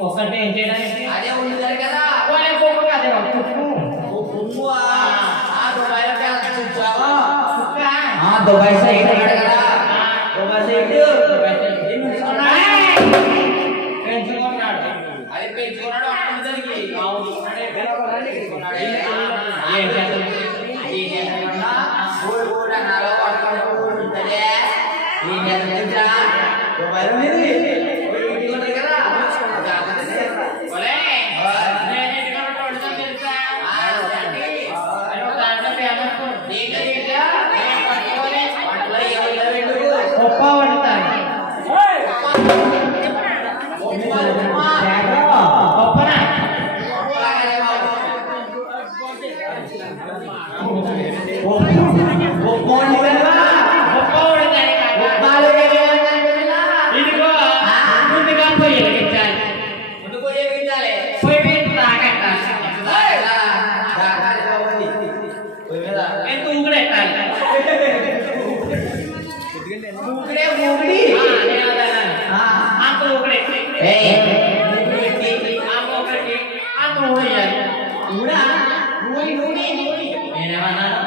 ఒకటే ఏం చేయడానికి అదే ఉంది కదా అదే దుబాయ్ సైడ్ కదా దుబాయ్ సైడ్ పెంచుకున్నాడు అది పెంచుకున్నాడు అందరికి గొప్ప వండుతాను గొప్పనా ఇదిగో ముందుగా పొయ్యి వెలిగించాలి పొయ్యి మీద తాగంట నేను తూగుడెట్టాలి నేనేమన్నాను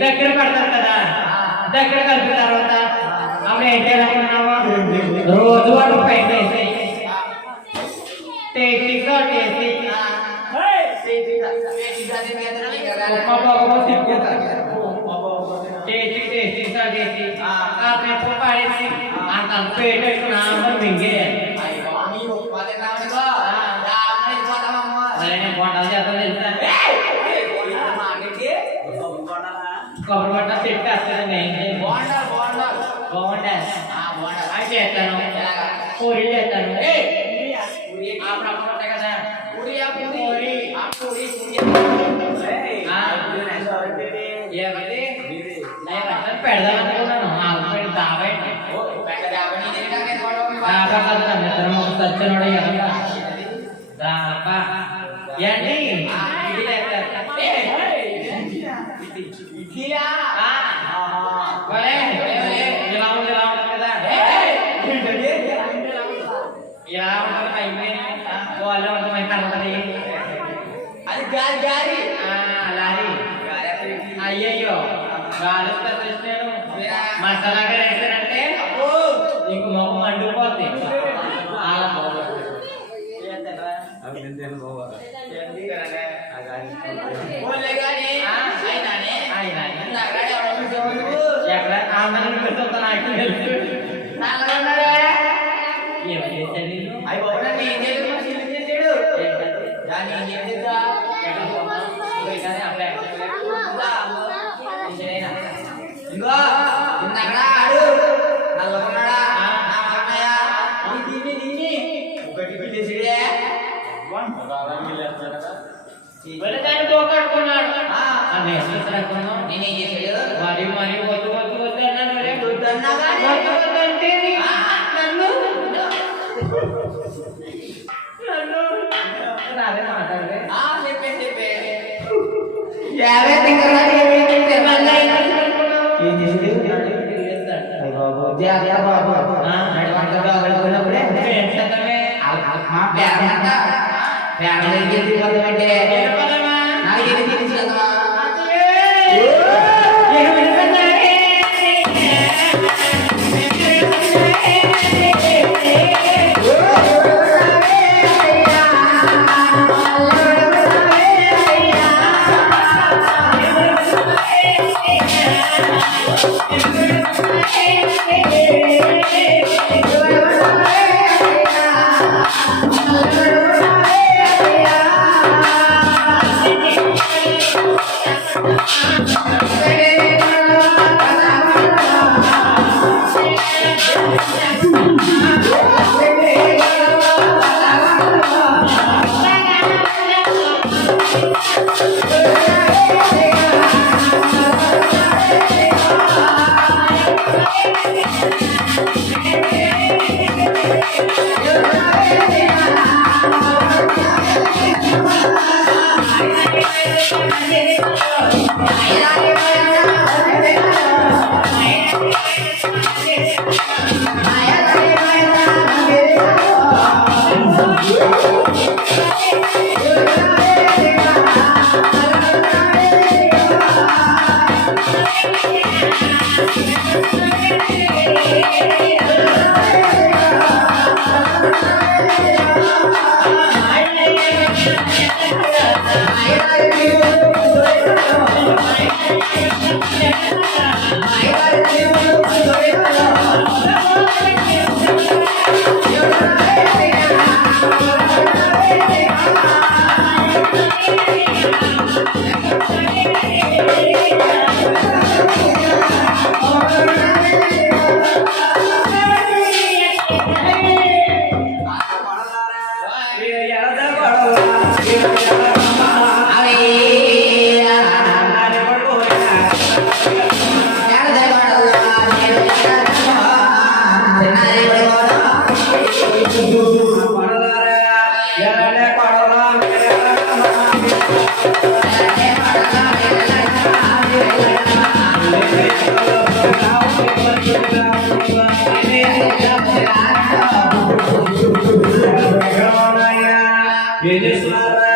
దగ్గర పడతారు కదా దగ్గర కలిపిన తర్వాత అప్పుడు ఏం చేయాలనుకున్నావా రోజు వాడు పైన కొబ్బరి పట్ట చెట్టు వస్తుందండి బాగుంటాను అది చేస్తాను పూరీలు చేస్తాను ఉంటాయి కదా పెడదాం అనుకున్నాను సచ్చినోడ ఏంటి ఇలా ఉంటుంది కదా ఇలా ఉంటుంది అయిపోయింది వాళ్ళు ఉంటుంది కనపడి అది గారి గారి లారీ అయ్యయ్యో గాలి నేను మసాలాగా వేసానంటే నీకు మొహం మండిపోద్ది ఎక్కడ ఆంధ్ర నాకు తెలుసు ఏం చేశాడు అని ఏం చేద్దా ఎక్కడ పోతాం? ఇంకా ఇలానే అప్పుడే ఇంకో ఇందక్కడ ఆడు నల్లకున్నాడా నా మామయ్య దీన్ని ఒకటి పిలిచిడే వెళ్ళదాన్ని పోగొట్టుకున్నాడు. ఆ. అదే అనుకున్నాం. నేనేం చేశాడు మరి మరి వద్దు వద్దు వద్దు అన్నాను రే. వద్దన్నా కానీ వద్దు వద్దు అంటే ఆ. నన్ను రాదే మాట్లాడలే. చెప్పే యాభై తింగరాలు ఏమీ తింటారు. మళ్ళీ ఇలా అనుకున్నావు. ఏం చేసాడు చేస్తాడు. బాబు జాగ్రత్త బాబు నడివంటగా వెళ్ళినప్పుడే ఏం చేద్దామే? మా పేరంట పేరంటే వెళ్ళిపోతామంటే ఏ పదమా? నాకు ఏది తెలుసు కదా ఏం చేస్తున్నారా?